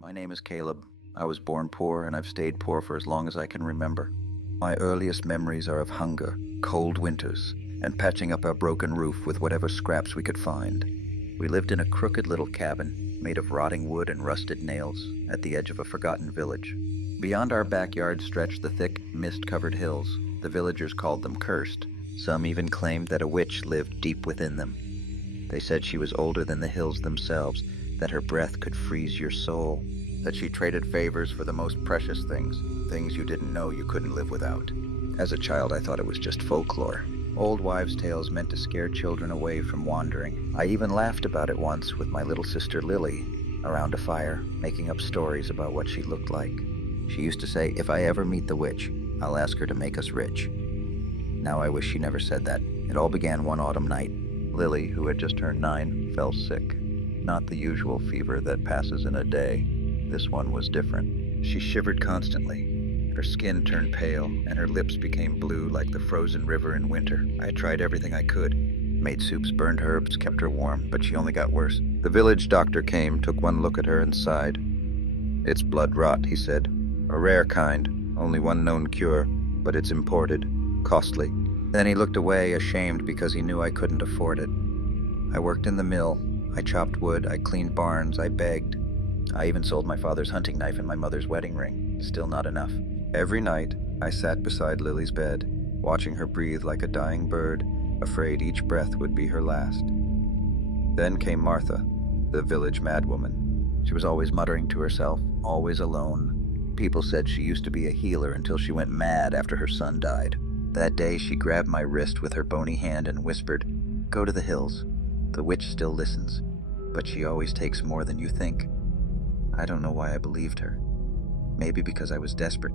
My name is Caleb. I was born poor and I've stayed poor for as long as I can remember. My earliest memories are of hunger, cold winters, and patching up our broken roof with whatever scraps we could find. We lived in a crooked little cabin, made of rotting wood and rusted nails, at the edge of a forgotten village. Beyond our backyard stretched the thick, mist-covered hills. The villagers called them cursed. Some even claimed that a witch lived deep within them. They said she was older than the hills themselves, that her breath could freeze your soul, that she traded favors for the most precious things, things you didn't know you couldn't live without. As a child, I thought it was just folklore. Old wives' tales meant to scare children away from wandering. I even laughed about it once with my little sister Lily, around a fire, making up stories about what she looked like. She used to say, if I ever meet the witch, I'll ask her to make us rich. Now I wish she never said that. It all began one autumn night. Lily, who had just turned 9, fell sick. Not the usual fever that passes in a day. This one was different. She shivered constantly. Her skin turned pale, and her lips became blue like the frozen river in winter. I tried everything I could. Made soups, burned herbs, kept her warm, but she only got worse. The village doctor came, took one look at her, and sighed. It's blood rot, he said. A rare kind, only one known cure, but it's imported, costly. Then he looked away, ashamed because he knew I couldn't afford it. I worked in the mill. I chopped wood, I cleaned barns, I begged. I even sold my father's hunting knife and my mother's wedding ring. Still not enough. Every night, I sat beside Lily's bed, watching her breathe like a dying bird, afraid each breath would be her last. Then came Martha, the village madwoman. She was always muttering to herself, always alone. People said she used to be a healer until she went mad after her son died. That day, she grabbed my wrist with her bony hand and whispered, "Go to the hills. The witch still listens, but she always takes more than you think." I don't know why I believed her. Maybe because I was desperate.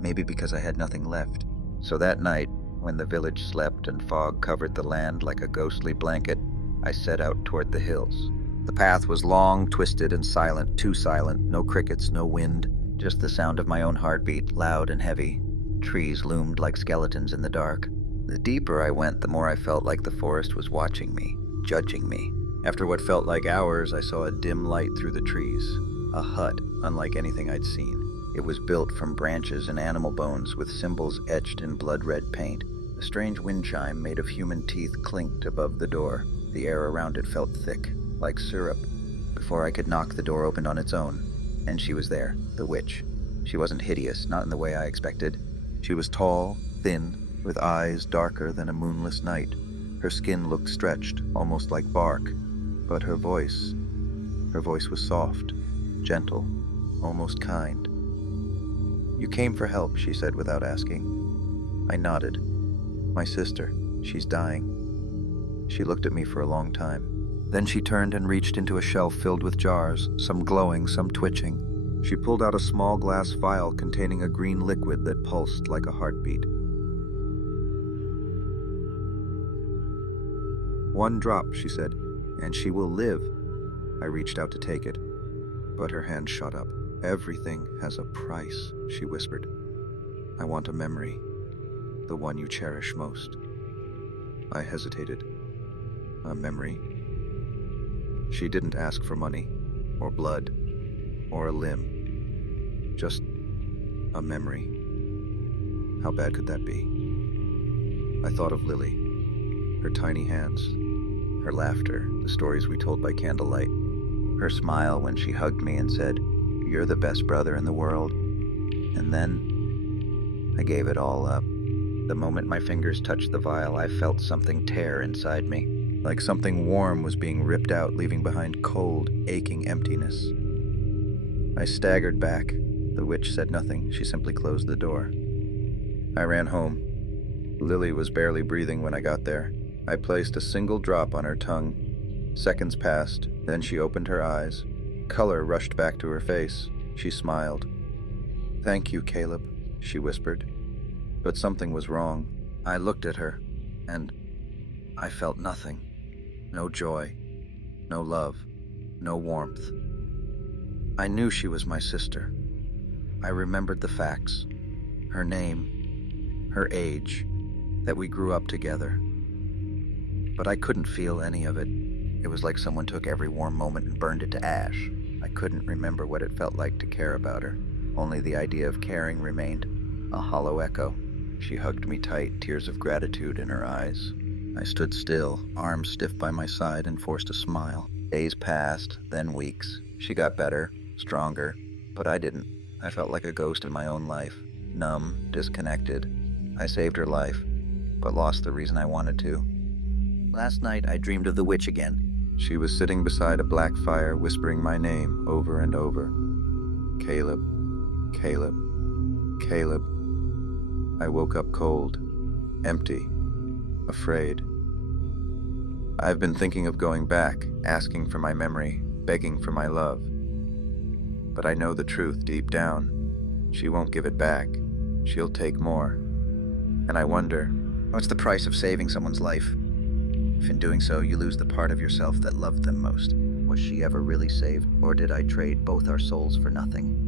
Maybe because I had nothing left. So that night, when the village slept and fog covered the land like a ghostly blanket, I set out toward the hills. The path was long, twisted, and silent, too silent. No crickets, no wind, just the sound of my own heartbeat, loud and heavy. Trees loomed like skeletons in the dark. The deeper I went, the more I felt like the forest was watching me, judging me. After what felt like hours, I saw a dim light through the trees. A hut, unlike anything I'd seen. It was built from branches and animal bones with symbols etched in blood-red paint. A strange wind chime made of human teeth clinked above the door. The air around it felt thick, like syrup. Before I could knock, the door opened on its own. And she was there, the witch. She wasn't hideous, not in the way I expected. She was tall, thin, with eyes darker than a moonless night. Her skin looked stretched, almost like bark. But her voice was soft, gentle, almost kind. "You came for help," she said without asking. I nodded. "My sister, she's dying." She looked at me for a long time. Then she turned and reached into a shelf filled with jars, some glowing, some twitching. She pulled out a small glass vial containing a green liquid that pulsed like a heartbeat. "One drop," she said, "and she will live." I reached out to take it, but her hand shot up. "Everything has a price," she whispered. "I want a memory, the one you cherish most." I hesitated. A memory? She didn't ask for money, or blood, or a limb. Just a memory. How bad could that be? I thought of Lily, her tiny hands, her laughter, the stories we told by candlelight, her smile when she hugged me and said, "You're the best brother in the world." And then I gave it all up. The moment my fingers touched the vial, I felt something tear inside me, like something warm was being ripped out, leaving behind cold, aching emptiness. I staggered back. The witch said nothing. She simply closed the door. I ran home. Lily was barely breathing when I got there. I placed a single drop on her tongue. Seconds passed, then she opened her eyes. Color rushed back to her face. She smiled. "Thank you, Caleb," she whispered. But something was wrong. I looked at her, and I felt nothing. No joy, no love, no warmth. I knew she was my sister. I remembered the facts. Her name, her age, that we grew up together. But I couldn't feel any of it. It was like someone took every warm moment and burned it to ash. I couldn't remember what it felt like to care about her. Only the idea of caring remained, a hollow echo. She hugged me tight, tears of gratitude in her eyes. I stood still, arms stiff by my side, and forced a smile. Days passed, then weeks. She got better, stronger, but I didn't. I felt like a ghost in my own life, numb, disconnected. I saved her life, but lost the reason I wanted to. Last night, I dreamed of the witch again. She was sitting beside a black fire, whispering my name over and over. Caleb, Caleb, Caleb. I woke up cold, empty, afraid. I've been thinking of going back, asking for my memory, begging for my love. But I know the truth deep down. She won't give it back. She'll take more. And I wonder, what's the price of saving someone's life? If in doing so, you lose the part of yourself that loved them most. Was she ever really saved, or did I trade both our souls for nothing?